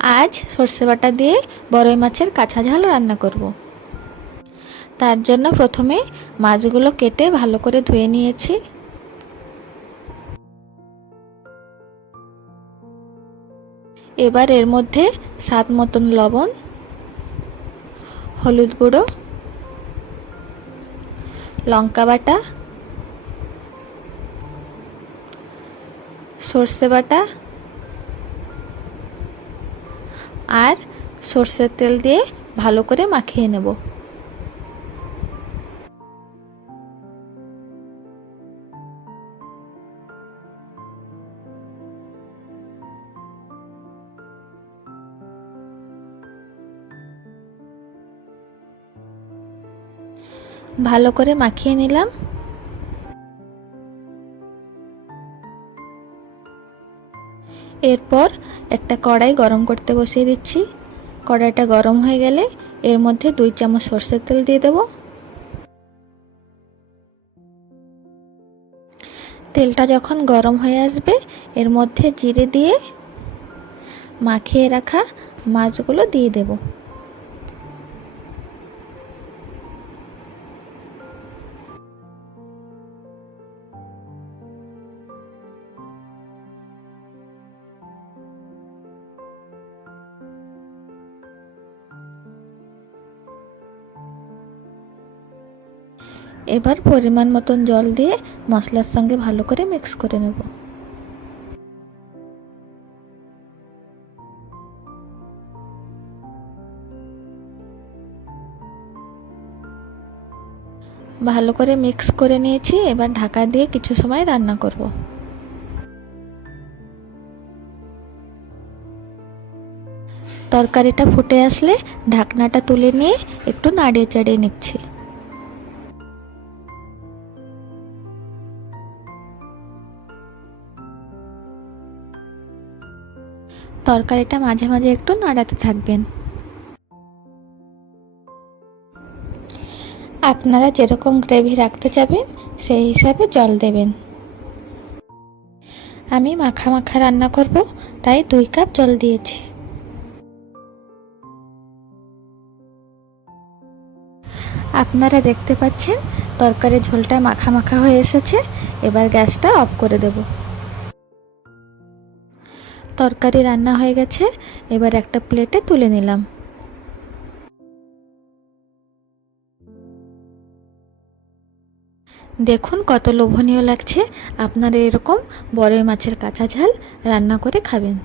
আজ সর্ষে বাটা দিয়ে বড়ই মাছের কাঁচা ঝাল রান্না করব। তার জন্য প্রথমে মাছগুলো কেটে ভালো করে ধুয়ে নিয়েছি। এবার এর মধ্যে স্বাদ মতন লবণ, হলুদ গুঁড়ো, লঙ্কা বাটা, সর্ষে বাটা আর সর্ষের তেল দিয়ে ভালো করে মাখিয়ে নেব। ভালো করে মাখিয়ে নিলাম। এরপর একটা কড়াই গরম করতে বসিয়ে দিচ্ছি। কড়াইটা গরম হয়ে গেলে এর মধ্যে 2 চামচ সর্ষের তেল দিয়ে দেব। তেলটা যখন গরম হয়ে আসবে এর মধ্যে জিরে দিয়ে মাখিয়ে রাখা মাছগুলো দিয়ে দেব। এবার পরিমাণ মতন জল দিয়ে মশলার সঙ্গে ভালো করে মিক্স করে নেব। ভালো করে মিক্স করে নিয়েছি। এবার ঢাকা দিয়ে কিছু সময় রান্না করব। তরকারিটা ফুটে আসলে ঢাকনাটা তুলে নিয়ে একটু নাড়িয়ে চাড়িয়ে নিচ্ছি। তরকারিটা মাঝে মাঝে একটু নাড়াতে থাকবেন। আপনারা যেরকম গ্রেভি রাখতে চাবেন সেই হিসাবে জল দেবেন। আমি মাখা মাখা রান্না করব, তাই 2 কাপ জল দিয়েছি। আপনারা দেখতে পাচ্ছেন তরকারির ঝোলটা মাখা মাখা হয়ে এসেছে। এবার গ্যাসটা অফ করে দেব। তরকারি রান্না হয়ে গেছে। এবার একটা প্লেটে তুলে নিলাম। দেখুন কত লোভনীয় লাগছে। আপনারা এরকম বড়ই মাছের কাঁচা ঝাল রান্না করে খাবেন।